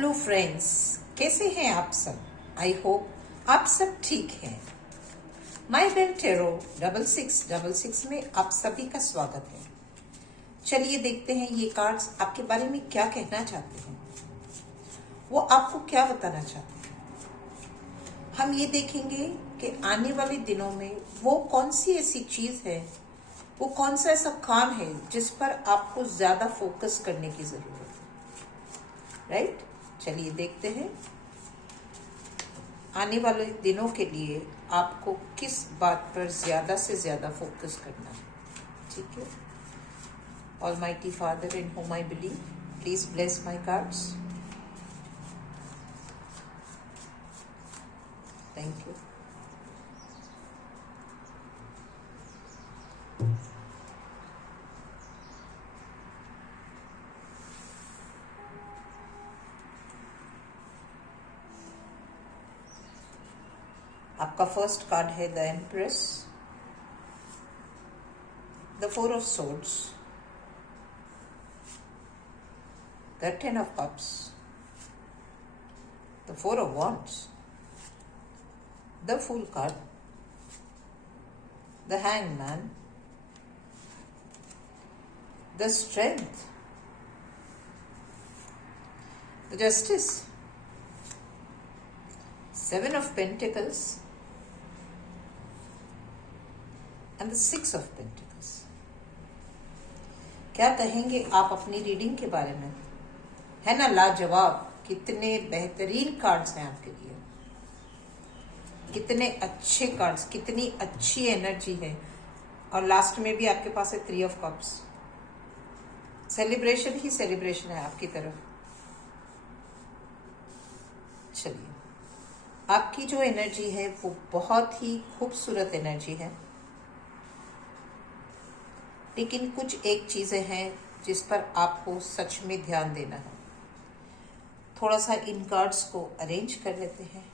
Hello friends, कैसे हैं आप सब। आई होप आप सब ठीक हैं। माई बेल टेरो 6666 में आप सभी का स्वागत है। चलिए देखते हैं ये कार्ड्स आपके बारे में क्या कहना चाहते हैं, वो आपको क्या बताना चाहते हैं। हम ये देखेंगे कि आने वाले दिनों में वो कौन सी ऐसी चीज है, वो कौन सा ऐसा काम है जिस पर आपको ज्यादा फोकस करने की जरूरत है। राइट, चलिए देखते हैं आने वाले दिनों के लिए आपको किस बात पर ज्यादा से ज्यादा फोकस करना है। ठीक है। Almighty father in home I believe, please bless my cards. Thank you. आपका फर्स्ट कार्ड है the empress, the four of swords, the 10 of cups, the 4 of wands, the fool card, the hangman, the strength, the justice, 7 of pentacles and the 6 of pentacles। क्या कहेंगे आप अपनी reading के बारे में? है ना लाजवाब, कितने बेहतरीन कार्ड्स हैं आपके लिए, कितने अच्छे कार्ड्स, कितनी अच्छी एनर्जी है। और लास्ट में भी आपके पास है 3 of cups. Celebration he celebration है आपकी तरफ। चलिए, आपकी जो एनर्जी है वो बहुत ही खूबसूरत एनर्जी है, लेकिन कुछ एक चीजें हैं जिस पर आपको सच में ध्यान देना है। थोड़ा सा इन कार्ड्स को अरेंज कर लेते हैं।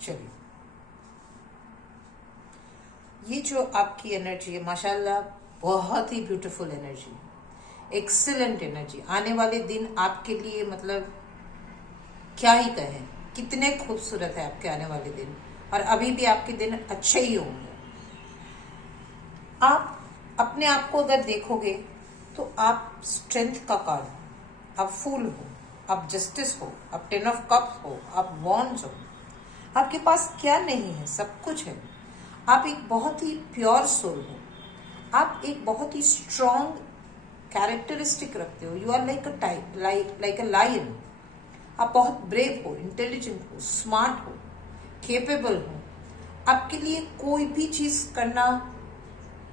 चलिए, ये जो आपकी एनर्जी है माशाल्लाह बहुत ही ब्यूटीफुल एनर्जी, एक्सीलेंट एनर्जी। आने वाले दिन आपके लिए मतलब क्या ही कहें, कितने खूबसूरत है आपके आने वाले दिन। और अभी भी आपके दिन अच्छे ही होंगे। आप अपने आप को अगर देखोगे तो आप स्ट्रेंथ का कार्ड हो, आप फूल हो, आप जस्टिस हो, आप 10 ऑफ कप्स हो, आप वॉन्ड्स हो। आपके पास क्या नहीं है, सब कुछ है। आप एक बहुत ही प्योर सोल हो, आप एक बहुत ही स्ट्रॉन्ग कैरेक्टरिस्टिक रखते हो। You are like a lion. आप बहुत ब्रेव हो, इंटेलिजेंट हो, स्मार्ट हो, केपेबल हो। आपके लिए कोई भी चीज करना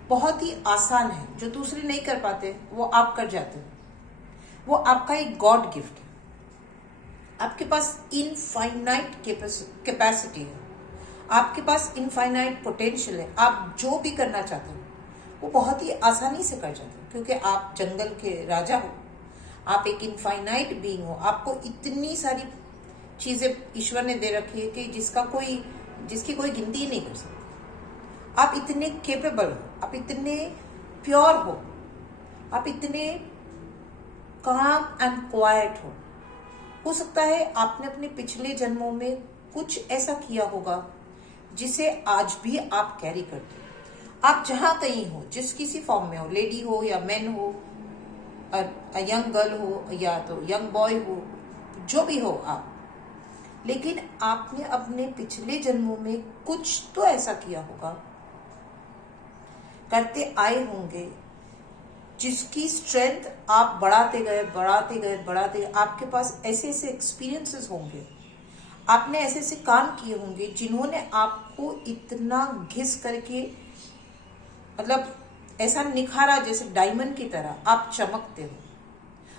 बहुत ही आसान है। जो दूसरे नहीं कर पाते वो आप कर जाते हो। वो आपका एक गॉड गिफ्ट है। आपके पास इनफाइनाइट कैपेसिटी है, आपके पास इनफाइनाइट पोटेंशियल है। आप जो भी करना चाहते हो वो बहुत ही आसानी से कर जाते हो, क्योंकि आप जंगल के राजा हो। आप एक इनफाइनाइट बीइंग हो। आपको इतनी सारी चीजें ईश्वर ने दे रखी है कि जिसकी कोई गिनती ही नहीं कर सकती। आप इतने केपेबल हो, आप इतने प्योर आप इतने काम एंड क्वाइट हो सकता है आपने अपने पिछले जन्मों में कुछ ऐसा किया होगा जिसे आज भी आप कैरी करते हो। आप जहां कहीं हो, जिस किसी फॉर्म में हो, लेडी हो या मैन हो, यंग गर्ल हो या तो यंग बॉय हो, जो भी हो आप, लेकिन आपने अपने पिछले जन्मों में कुछ तो ऐसा किया होगा, करते आए होंगे, जिसकी स्ट्रेंथ आप बढ़ाते गए। आपके पास ऐसे ऐसे एक्सपीरियंसेस होंगे, आपने ऐसे ऐसे काम किए होंगे जिन्होंने आपको इतना घिस करके मतलब ऐसा निखारा जैसे डायमंड की तरह आप चमकते हो।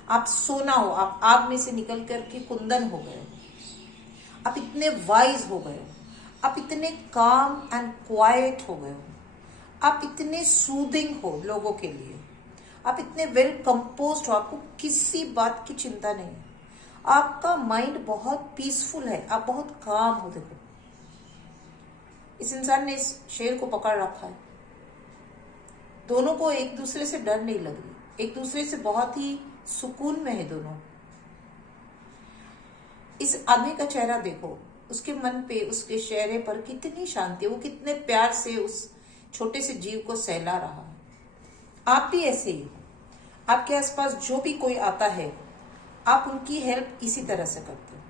आप सोना हो, आप आग में से निकल कर के कुंदन हो गए हो। आप इतने वाइज हो गए हो, आप इतने काम एंड क्वाइट हो गए हो, आप इतने सूदिंग हो लोगों के लिए, आप इतने वेल कंपोज्ड हो, आपको किसी बात की चिंता नहीं है, आपका माइंड बहुत पीसफुल है, आप बहुत काम हो। देखो इस इंसान ने इस शेर को पकड़ रखा है। दोनों को एक दूसरे से डर नहीं लग रही, एक दूसरे से बहुत ही सुकून में है दोनों। इस आदमी का चेहरा देखो, उसके मन पे, उसके चेहरे पर कितनी शांति है, वो कितने प्यार से उस छोटे से जीव को सहला रहा है। आप भी ऐसे ही हो। आपके आसपास जो भी कोई आता है, आप उनकी हेल्प इसी तरह से करते हो।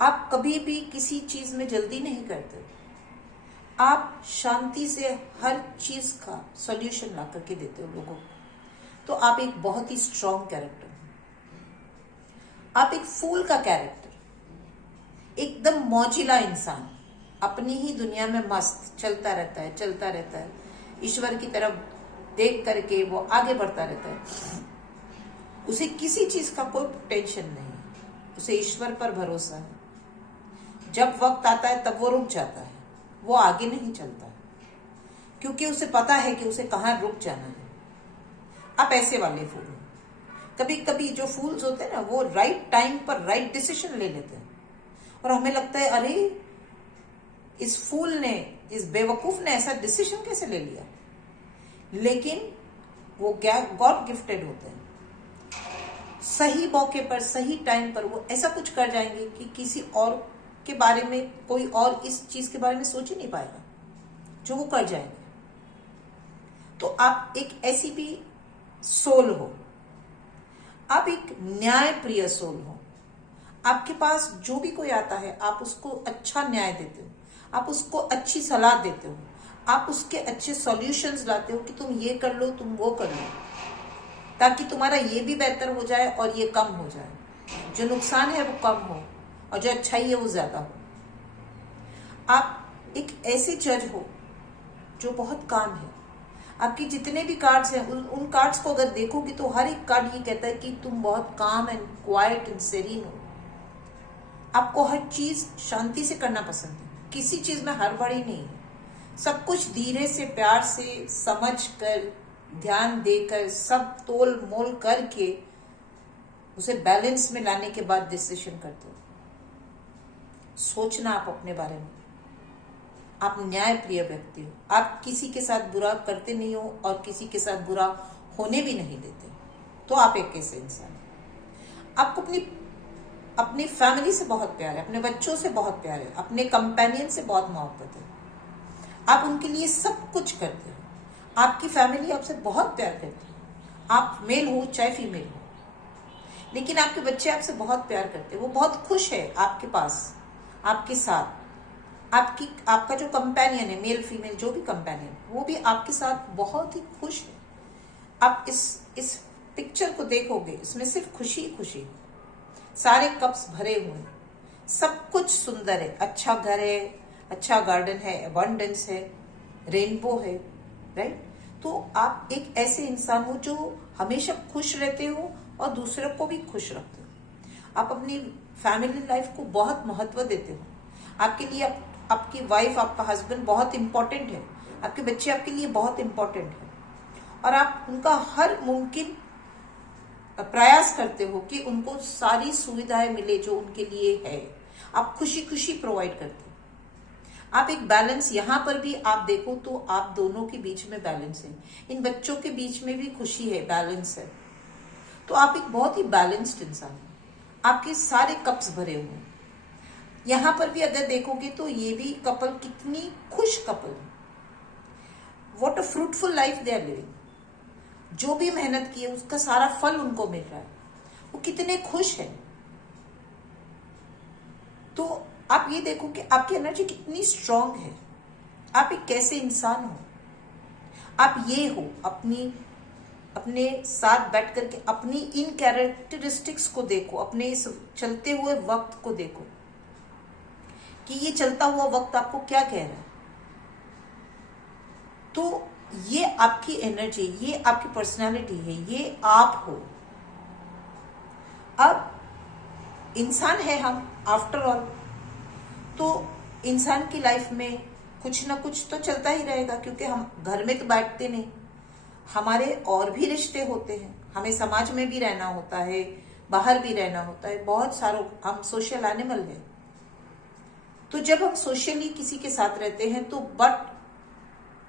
आप कभी भी किसी चीज में जल्दी नहीं करते, आप शांति से हर चीज का सॉल्यूशन ला करके देते हो लोगों को। तो आप एक बहुत ही स्ट्रॉन्ग कैरेक्टर हो। आप एक फूल का कैरेक्टर, एकदम मौजिला इंसान, अपनी ही दुनिया में मस्त चलता रहता है, चलता रहता है, ईश्वर की तरफ देख करके वो आगे बढ़ता रहता है। उसे किसी चीज का कोई टेंशन नहीं, उसे ईश्वर पर भरोसा है। जब वक्त आता है तब वो रुक जाता है, वो आगे नहीं चलता है, क्योंकि उसे पता है कि उसे कहाँ रुक जाना है। आप ऐसे वाले फूल हो। कभी कभी जो फूल्स होते हैं ना, वो राइट टाइम पर राइट डिसीजन ले लेते हैं, और हमें लगता है अरे इस फूल ने, इस बेवकूफ ने ऐसा डिसीजन कैसे ले लिया। लेकिन वो गॉड गिफ्टेड होते हैं। सही मौके पर, सही टाइम पर वो ऐसा कुछ कर जाएंगे कि किसी और के बारे में, कोई और इस चीज के बारे में सोच ही नहीं पाएगा, जो वो कर जाएंगे। तो आप एक ऐसी भी सोल हो, आप एक न्याय प्रिय सोल हो। आपके पास जो भी कोई आता है, आप उसको अच्छा न्याय देते हो, आप उसको अच्छी सलाह देते हो, आप उसके अच्छे सॉल्यूशंस लाते हो कि तुम ये कर लो, तुम वो कर लो, ताकि तुम्हारा ये भी बेहतर हो जाए और ये कम हो जाए, जो नुकसान है वो कम हो और जो अच्छाई है वो ज्यादा हो। आप एक ऐसे जज हो जो बहुत काम है। आपके जितने भी कार्ड्स हैं, उन कार्ड्स को अगर देखोगे तो हर एक कार्ड ये कहता है कि तुम बहुत काम एंड क्वाइट एंड सेरीन हो। आपको हर चीज शांति से करना पसंद है, किसी चीज में हड़बड़ी नहीं है। सब कुछ धीरे से, प्यार से, समझ कर, ध्यान देकर, सब तोल मोल करके उसे बैलेंस में लाने के बाद डिसीजन करते हो। सोचना आप अपने बारे में, आप न्याय प्रिय व्यक्ति हो। आप किसी के साथ बुरा करते नहीं हो और किसी के साथ बुरा होने भी नहीं देते। तो आप एक कैसे इंसान है। आपको अपनी फैमिली से बहुत प्यार है, अपने बच्चों से बहुत प्यार है, अपने कंपेनियन से बहुत मोहब्बत है। आप उनके लिए सब कुछ करते हो। आपकी फैमिली आपसे बहुत प्यार करती है, आप मेल हो चाहे फीमेल हो, लेकिन आपके बच्चे आपसे बहुत प्यार करते हैं। वो बहुत खुश है आपके पास, आपके साथ। आपका जो कंपेनियन है, मेल फीमेल जो भी कंपेनियन, वो भी आपके साथ बहुत ही खुश है। आप इस पिक्चर को देखोगे, इसमें सिर्फ खुशी खुशी, सारे कप्स भरे हुए हैं, सब कुछ सुंदर है, अच्छा घर है, अच्छा गार्डन है, अबंडेंस है, रेनबो है, राइट। तो आप एक ऐसे इंसान हो जो हमेशा खुश रहते हो और दूसरों को भी खुश रखते हो। आप अपनी फैमिली लाइफ को बहुत महत्व देते हो। आपके लिए आपकी वाइफ, आपका हस्बैंड बहुत इंपॉर्टेंट है, आपके बच्चे आपके लिए बहुत इंपॉर्टेंट है, और आप उनका हर मुमकिन प्रयास करते हो कि उनको सारी सुविधाएं मिले जो उनके लिए है। आप खुशी खुशी प्रोवाइड करते हो। आप एक बैलेंस, यहां पर भी आप देखो तो आप दोनों के बीच में बैलेंस है, इन बच्चों के बीच में भी खुशी है, बैलेंस है। तो आप एक बहुत ही बैलेंस्ड इंसान है। आपके सारे कप्स भरे हुए हैं। यहां पर भी अगर देखोगे तो ये भी कपल कितनी खुश कपल है। What a fruitful life they are living. जो भी मेहनत की है उसका सारा फल उनको मिल रहा है, वो कितने खुश है। तो आप ये देखो कि आपकी एनर्जी कितनी स्ट्रांग है। आप एक कैसे इंसान हो। आप ये हो, अपने साथ बैठ करके अपनी इन कैरेक्टरिस्टिक्स को देखो, अपने इस चलते हुए वक्त को देखो कि ये चलता हुआ वक्त आपको क्या कह रहा है। तो ये आपकी एनर्जी, ये आपकी पर्सनालिटी है, ये आप हो। अब इंसान है हम आफ्टर ऑल, तो इंसान की लाइफ में कुछ ना कुछ तो चलता ही रहेगा, क्योंकि हम घर में तो बैठते नहीं, हमारे और भी रिश्ते होते हैं, हमें समाज में भी रहना होता है, बाहर भी रहना होता है, बहुत सारों, हम सोशल एनिमल हैं। तो जब हम सोशली किसी के साथ रहते हैं तो बट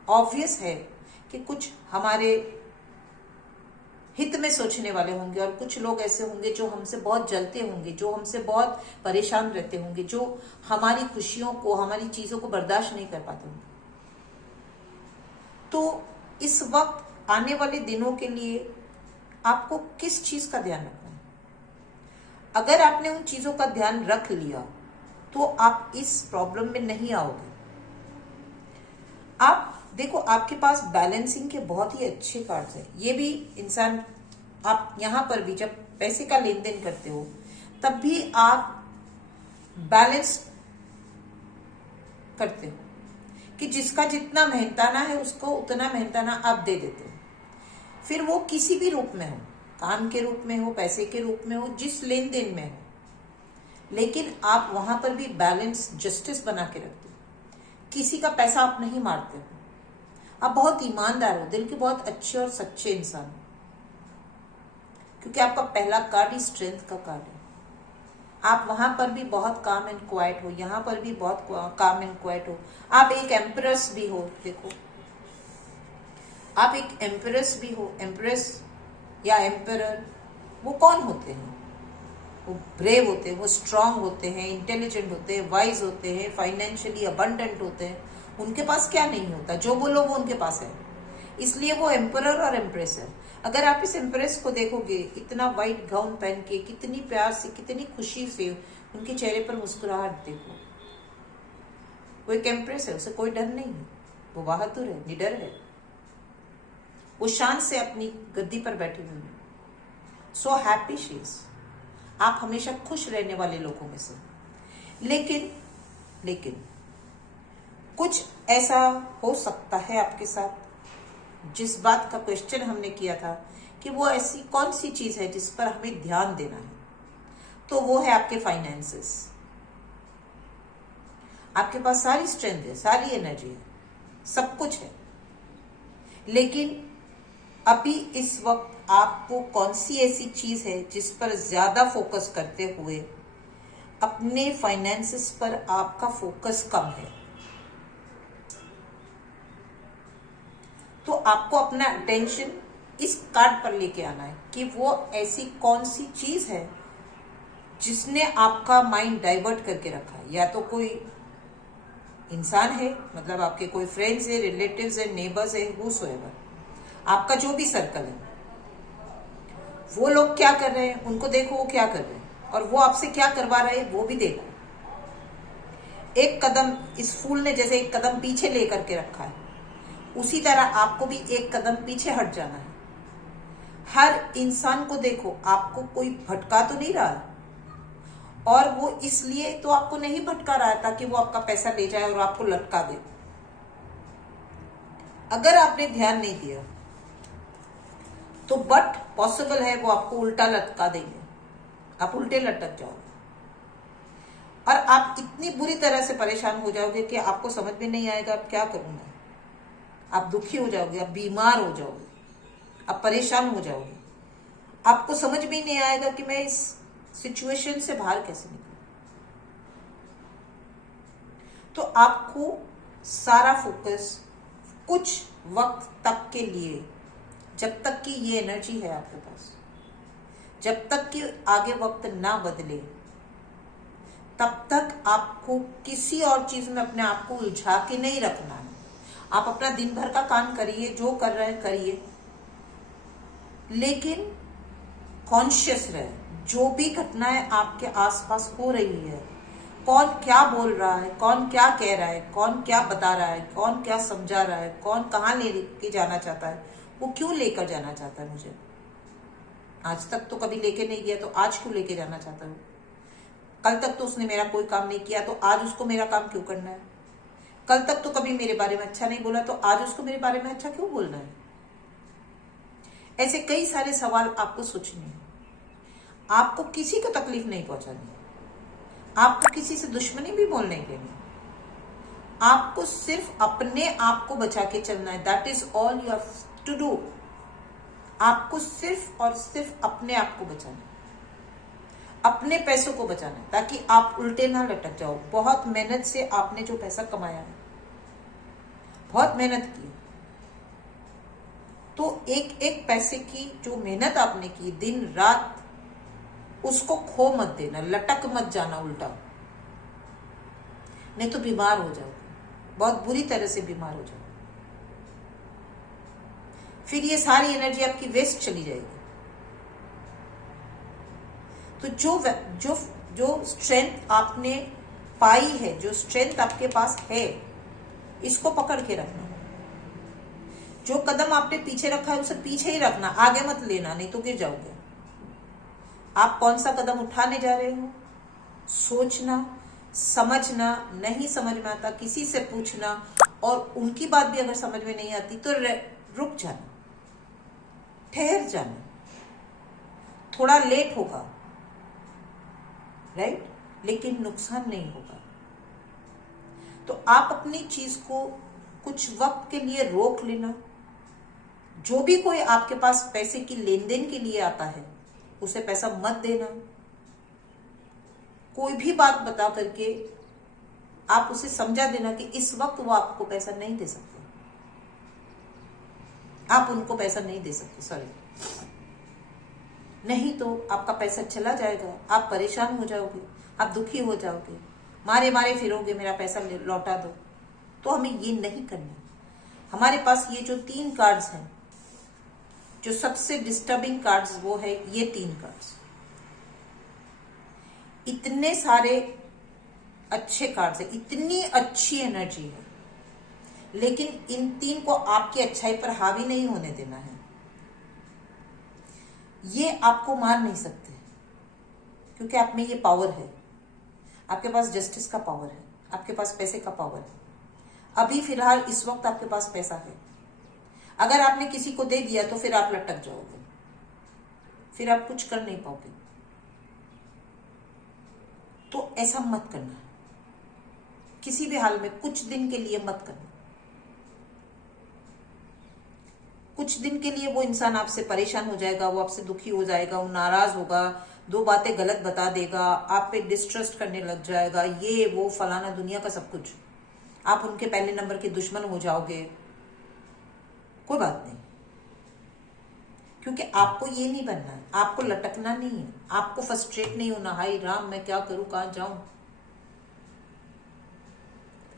ऑब्वियस है कि कुछ हमारे हित में सोचने वाले होंगे और कुछ लोग ऐसे होंगे जो हमसे बहुत जलते होंगे, जो हमसे बहुत परेशान रहते होंगे, जो हमारी खुशियों को, हमारी चीजों को बर्दाश्त नहीं कर पाते होंगे। तो इस वक्त आने वाले दिनों के लिए आपको किस चीज का ध्यान रखना है? अगर आपने उन चीजों का ध्यान रख लिया तो आप इस प्रॉब्लम में नहीं आओगे। आप देखो, आपके पास बैलेंसिंग के बहुत ही अच्छे कार्ड्स हैं। ये भी इंसान, आप यहां पर भी जब पैसे का लेन देन करते हो तब भी आप बैलेंस करते हो कि जिसका जितना मेहनताना है उसको उतना मेहनताना आप दे देते हो, फिर वो किसी भी रूप में हो, काम के रूप में हो, पैसे के रूप में हो, जिस लेन देन में हो, लेकिन आप वहां पर भी बैलेंस, जस्टिस बना के रखते हो। किसी का पैसा आप नहीं मारते हो, आप बहुत ईमानदार हो, दिल के बहुत अच्छे और सच्चे इंसान हो, क्योंकि आपका पहला कार्ड ही स्ट्रेंथ का कार्ड है। आप वहां पर भी बहुत काम एंड क्वाइट हो, यहां पर भी बहुत काम एंड क्वाइट हो। आप एक एम्प्रेस भी हो, देखो आप एक एम्प्रेस भी हो। एम्प्रेस या एम्परर वो कौन होते हैं? वो ब्रेव होते हैं, वो स्ट्रांग होते हैं, इंटेलिजेंट होते हैं, वाइज होते हैं, फाइनेंशियली अबंडेंट होते हैं। उनके पास क्या नहीं होता, जो बोलो वो उनके पास है, इसलिए वो एम्परर और एम्प्रेस है। अगर आप इस एम्प्रेस को देखोगे, इतना वाइट गाउन पहन के, कितनी प्यार से, कितनी खुशी से, उनके चेहरे पर मुस्कुराहट देखो, वो एक एम्प्रेस है, उसे कोई डर नहीं है, वो बहादुर है, निडर है, वो शान से अपनी गद्दी पर बैठी हुई है। So happy she is. आप हमेशा खुश रहने वाले लोगों में से। लेकिन कुछ ऐसा हो सकता है आपके साथ, जिस बात का क्वेश्चन हमने किया था कि वो ऐसी कौन सी चीज है जिस पर हमें ध्यान देना है, तो वो है आपके फाइनेंसेस। आपके पास सारी स्ट्रेंथ है, सारी एनर्जी है, सब कुछ है, लेकिन अभी इस वक्त आपको कौन सी ऐसी चीज है जिस पर ज्यादा फोकस करते हुए अपने फाइनेंसेस पर आपका फोकस कम है? तो आपको अपना अटेंशन इस कार्ड पर लेके आना है कि वो ऐसी कौन सी चीज है जिसने आपका माइंड डाइवर्ट करके रखा है। या तो कोई इंसान है, मतलब आपके कोई फ्रेंड्स है, रिलेटिव्स है, नेबर्स है, हूसोएवर, आपका जो भी सर्कल है, वो लोग क्या कर रहे हैं उनको देखो, वो क्या कर रहे हैं, और वो आपसे क्या करवा रहे हैं वो भी देखो। एक कदम इस फूल ने जैसे एक कदम पीछे लेकर के रखा है, उसी तरह आपको भी एक कदम पीछे हट जाना है। हर इंसान को देखो, आपको कोई भटका तो नहीं रहा, और वो इसलिए तो आपको नहीं भटका रहा है ताकि वो आपका पैसा ले जाए और आपको लटका दे। अगर आपने ध्यान नहीं दिया तो बट पॉसिबल है वो आपको उल्टा लटका देंगे, आप उल्टे लटक जाओगे और आप इतनी बुरी तरह से परेशान हो जाओगे कि आपको समझ में नहीं आएगा अब क्या करूं मैं। आप दुखी हो जाओगे, आप बीमार हो जाओगे, आप परेशान हो जाओगे, आपको समझ में नहीं आएगा कि मैं इस सिचुएशन से बाहर कैसे निकलूं। तो आपको सारा फोकस कुछ वक्त तक के लिए, जब तक कि ये एनर्जी है आपके पास, जब तक कि आगे वक्त ना बदले, तब तक आपको किसी और चीज में अपने आप को उलझा के नहीं रखना है। आप अपना दिन भर का काम करिए, जो कर रहे हैं करिए, लेकिन कॉन्शियस रहे। जो भी घटनाएं आपके आसपास हो रही है, कौन क्या बोल रहा है, कौन क्या कह रहा है, कौन क्या बता रहा है, कौन क्या समझा रहा है, कौन कहाँ लेके जाना चाहता है, वो क्यों लेकर जाना चाहता है मुझे, आज तक तो कभी लेके नहीं गया, तो आज क्यों लेके जाना चाहता है। कल तक तो उसने मेरा कोई काम नहीं किया, तो आज उसको मेरा काम क्यों करना है। कल तक तो कभी मेरे बारे में अच्छा नहीं बोला, तो आज उसको मेरे बारे में अच्छा क्यों बोलना है? ऐसे कई सारे सवाल आपको सोचने हैं। आपको किसी को तकलीफ नहीं पहुंचानी, आपको किसी से दुश्मनी भी बोल नहीं देनी, आपको सिर्फ अपने आप को बचा के चलना है। That is all you have to do. आपको सिर्फ और सिर्फ अपने आप को बचाना है, अपने पैसों को बचाना है, ताकि आप उल्टे ना लटक जाओ। बहुत मेहनत से आपने जो पैसा कमाया है, बहुत मेहनत की, तो एक एक पैसे की जो मेहनत आपने की दिन रात, उसको खो मत देना, लटक मत जाना उल्टा, नहीं तो बीमार हो जाओगे, बहुत बुरी तरह से बीमार हो जाओगे। फिर ये सारी एनर्जी आपकी वेस्ट चली जाएगी। तो जो स्ट्रेंथ आपने पाई है, जो स्ट्रेंथ आपके पास है, इसको पकड़ के रखना। जो कदम आपने पीछे रखा है उसे पीछे ही रखना, आगे मत लेना, नहीं तो गिर जाओगे। आप कौन सा कदम उठाने जा रहे हो, सोचना, समझना। नहीं समझ में आता किसी से पूछना, और उनकी बात भी अगर समझ में नहीं आती तो रुक जाना, ठहर जाना। थोड़ा लेट होगा, राइट, लेकिन नुकसान नहीं होगा। तो आप अपनी चीज को कुछ वक्त के लिए रोक लेना। जो भी कोई आपके पास पैसे की लेन देन के लिए आता है, उसे पैसा मत देना। कोई भी बात बता करके आप उसे समझा देना कि इस वक्त वो आपको पैसा नहीं दे सकते, आप उनको पैसा नहीं दे सकते, सॉरी। नहीं तो आपका पैसा चला जाएगा, आप परेशान हो जाओगे, आप दुखी हो जाओगे, मारे मारे फिरोगे, मेरा पैसा लौटा दो। तो हमें ये नहीं करना। हमारे पास ये जो 3 कार्ड्स हैं, जो सबसे डिस्टर्बिंग कार्ड्स, वो है ये 3 कार्ड्स। इतने सारे अच्छे कार्ड्स है, इतनी अच्छी एनर्जी है, लेकिन इन 3 को आपकी अच्छाई पर हावी नहीं होने देना है। ये आपको मार नहीं सकते, क्योंकि आप में ये पावर है। आपके पास जस्टिस का पावर है, आपके पास पैसे का पावर है। अभी फिलहाल इस वक्त आपके पास पैसा है। अगर आपने किसी को दे दिया तो फिर आप लटक जाओगे, फिर आप कुछ कर नहीं पाओगे। तो ऐसा मत करना, किसी भी हाल में कुछ दिन के लिए मत करना। कुछ दिन के लिए वो इंसान आपसे परेशान हो जाएगा, वो आपसे दुखी हो जाएगा, वो नाराज होगा, 2 बातें गलत बता देगा, आप पे डिस्ट्रस्ट करने लग जाएगा, ये वो फलाना दुनिया का सब कुछ। आप उनके पहले नंबर के दुश्मन हो जाओगे। कोई बात नहीं, क्योंकि आपको ये नहीं बनना है, आपको लटकना नहीं है, आपको फ्रस्ट्रेट नहीं होना, हाय राम मैं क्या करूं, कहां जाऊं।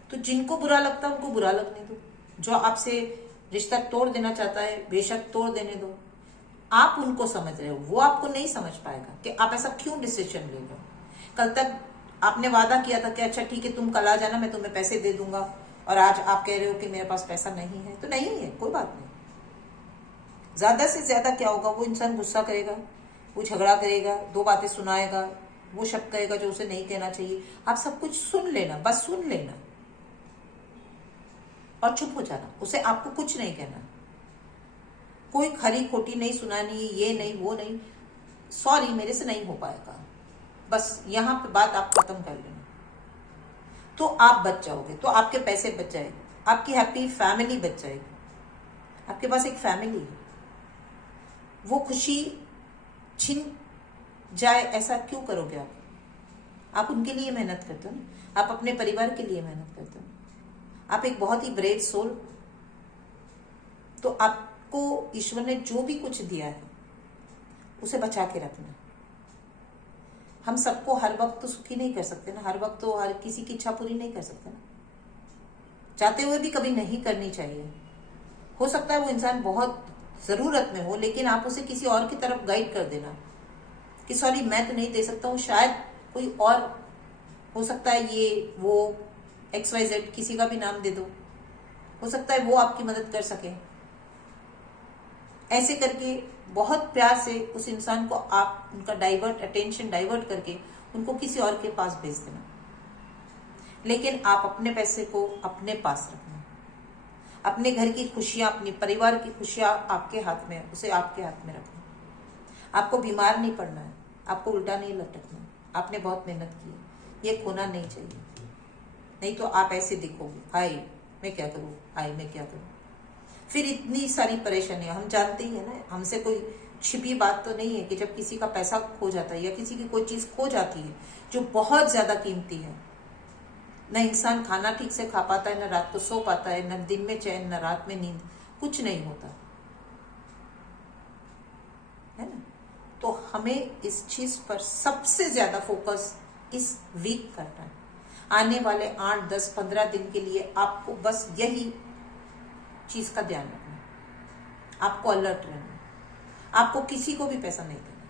तो जिनको बुरा लगता है उनको बुरा लगने दो। जो आपसे रिश्ता तोड़ देना चाहता है, बेशक तोड़ देने दो। आप उनको समझ रहे हो, वो आपको नहीं समझ पाएगा कि आप ऐसा क्यों डिसीजन ले रहे हो। कल तक आपने वादा किया था कि अच्छा ठीक है तुम कल आ जाना, मैं तुम्हें पैसे दे दूंगा, और आज आप कह रहे हो कि मेरे पास पैसा नहीं है। तो नहीं है, कोई बात नहीं। ज्यादा से ज्यादा क्या होगा, वो इंसान गुस्सा करेगा, वो झगड़ा करेगा, 2 बातें सुनाएगा, वो शब्द कहेगा जो उसे नहीं कहना चाहिए। आप सब कुछ सुन लेना, बस सुन लेना और चुप हो जाना। उसे आपको कुछ नहीं कहना, कोई खरी खोटी नहीं सुनानी, ये नहीं वो नहीं, सॉरी मेरे से नहीं हो पाएगा, बस यहां पे बात आप खत्म कर लेना। तो आप बच जाओगे, तो आपके पैसे बच जाएंगे, आपकी हैप्पी फैमिली बच जाएगी। आपके पास एक फैमिली है, वो खुशी छिन जाए ऐसा क्यों करोगे आप? आप उनके लिए मेहनत करते हो ना, आप अपने परिवार के लिए मेहनत करते हो। आप एक बहुत ही ब्रेव सोल। तो आपको ईश्वर ने जो भी कुछ दिया है उसे बचा के रखना। हम सबको हर वक्त तो सुखी नहीं कर सकते ना, हर वक्त तो हर किसी की इच्छा पूरी नहीं कर सकते ना, चाहते हुए भी कभी नहीं करनी चाहिए। हो सकता है वो इंसान बहुत जरूरत में हो, लेकिन आप उसे किसी और की तरफ गाइड कर देना कि सॉरी मैं तो नहीं दे सकता हूँ, शायद कोई और हो सकता है, ये वो XYZ किसी का भी नाम दे दो, हो सकता है वो आपकी मदद कर सके। ऐसे करके बहुत प्यार से उस इंसान को आप उनका अटेंशन डाइवर्ट करके उनको किसी और के पास भेज देना। लेकिन आप अपने पैसे को अपने पास रखना। अपने घर की खुशियां, अपने परिवार की खुशियां आपके हाथ में है, उसे आपके हाथ में रखना। आपको बीमार नहीं पड़ना है, आपको उल्टा नहीं लटकना। आपने बहुत मेहनत की है, ये खोना नहीं चाहिए। नहीं तो आप ऐसे दिखोगे, हाय मैं क्या करूँ, हाय मैं क्या करूँ। फिर इतनी सारी परेशानियां, हम जानते ही है ना, हमसे कोई छिपी बात तो नहीं है कि जब किसी का पैसा खो जाता है या किसी की कोई चीज खो जाती है जो बहुत ज्यादा कीमती है, न इंसान खाना ठीक से खा पाता है, न रात को सो पाता है, न दिन में चैन, न रात में नींद, कुछ नहीं होता है ना। तो हमें इस चीज पर सबसे ज्यादा फोकस इस वीक करना है। आने वाले 8, 10, 15 दिन के लिए आपको बस यही चीज का ध्यान रखना है। आपको अलर्ट रहना है। आपको किसी को भी पैसा नहीं देना।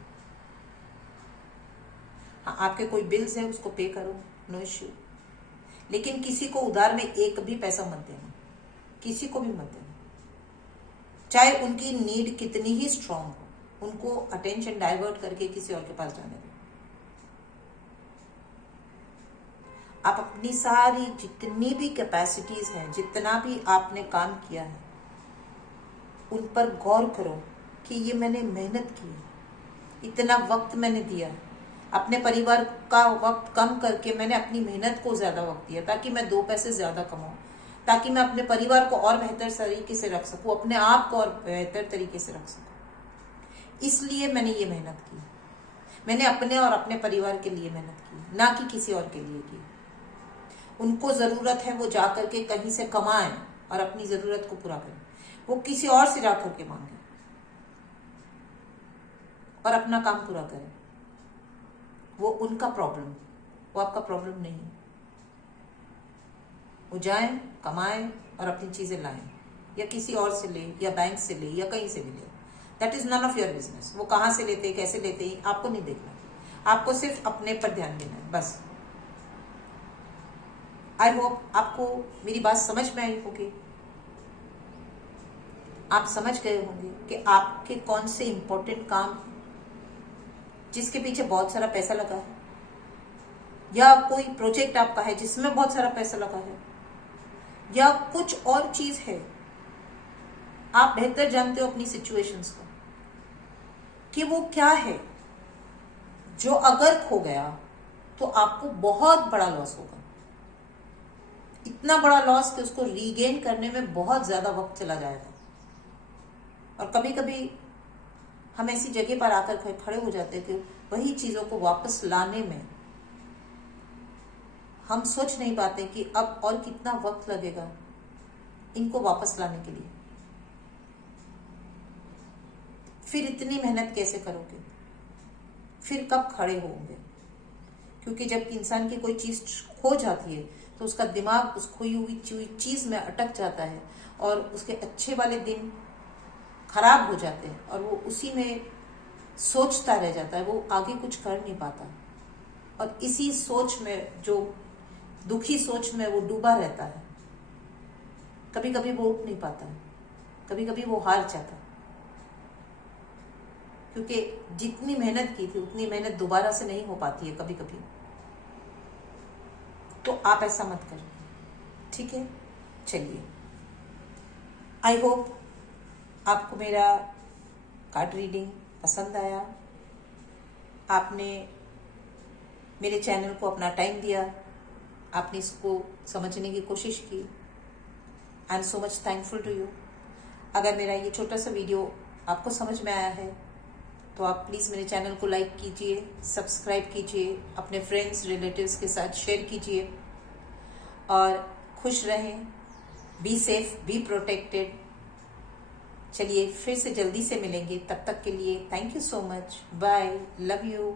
हाँ, आपके कोई बिल्स है उसको पे करो, नो इश्यू, लेकिन किसी को उधार में एक भी पैसा मत देना, किसी को भी मत देना। चाहे उनकी नीड कितनी ही स्ट्रांग हो, उनको अटेंशन डाइवर्ट करके किसी और के पास जाने दो। आप अपनी सारी जितनी भी कैपेसिटीज हैं, जितना भी आपने काम किया है, उन पर गौर करो कि ये मैंने मेहनत की है, इतना वक्त मैंने दिया है। अपने परिवार का वक्त कम करके मैंने अपनी मेहनत को ज्यादा वक्त दिया, ताकि मैं 2 पैसे ज्यादा कमाऊं, ताकि मैं अपने परिवार को और बेहतर तरीके से रख सकूं, अपने आप को और बेहतर तरीके से रख सकूं। इसलिए मैंने ये मेहनत की। मैंने अपने और अपने परिवार के लिए मेहनत की, ना कि किसी और के लिए की। उनको जरूरत है, वो जा करके कहीं से कमाएं और अपनी जरूरत को पूरा करें। वो किसी और से जा करके मांगे और अपना काम पूरा करें। वो उनका प्रॉब्लम, वो आपका प्रॉब्लम नहीं है। वो जाएं, कमाएं और अपनी चीजें लाएं, या किसी और से ले, या बैंक से ले, या कहीं से भी ले। That is none of your business. वो कहां से लेते, कैसे लेते हैं, आपको नहीं देखना। आपको सिर्फ अपने पर ध्यान देना है, बस। आई होप आपको मेरी बात समझ में आई होगी। आप समझ गए होंगे कि आपके कौन से इंपॉर्टेंट काम, जिसके पीछे बहुत सारा पैसा लगा है, या कोई प्रोजेक्ट आपका है जिसमें बहुत सारा पैसा लगा है, या कुछ और चीज है। आप बेहतर जानते हो अपनी सिचुएशंस को कि वो क्या है जो अगर खो गया तो आपको बहुत बड़ा लॉस होगा। इतना बड़ा लॉस कि उसको रीगेन करने में बहुत ज्यादा वक्त चला जाएगा। और कभी कभी हम ऐसी जगह पर आकर खड़े हो जाते हैं कि वही चीजों को वापस लाने में हम सोच नहीं पाते कि अब और कितना वक्त लगेगा इनको वापस लाने के लिए। फिर इतनी मेहनत कैसे करोगे, फिर कब खड़े होंगे? क्योंकि जब इंसान की कोई चीज खो जाती है तो उसका दिमाग उस खोई हुई चीज में अटक जाता है और उसके अच्छे वाले दिन खराब हो जाते हैं और वो उसी में सोचता रह जाता है। वो आगे कुछ कर नहीं पाता और इसी सोच में, जो दुखी सोच में वो डूबा रहता है। कभी कभी वो उठ नहीं पाता है, कभी कभी वो हार जाता है, क्योंकि जितनी मेहनत की थी उतनी मेहनत दोबारा से नहीं हो पाती है कभी कभी। तो आप ऐसा मत करिए, ठीक है? चलिए, आई होप आपको मेरा कार्ड रीडिंग पसंद आया। आपने मेरे चैनल को अपना टाइम दिया, आपने इसको समझने की कोशिश की। I am so much thankful to you. अगर मेरा ये छोटा सा वीडियो आपको समझ में आया है तो आप प्लीज़ मेरे चैनल को लाइक कीजिए, सब्सक्राइब कीजिए, अपने फ्रेंड्स रिलेटिव्स के साथ शेयर कीजिए और खुश रहें। Be safe, be protected. चलिए फिर से जल्दी से मिलेंगे, तब तक के लिए thank you so much. Bye, love you.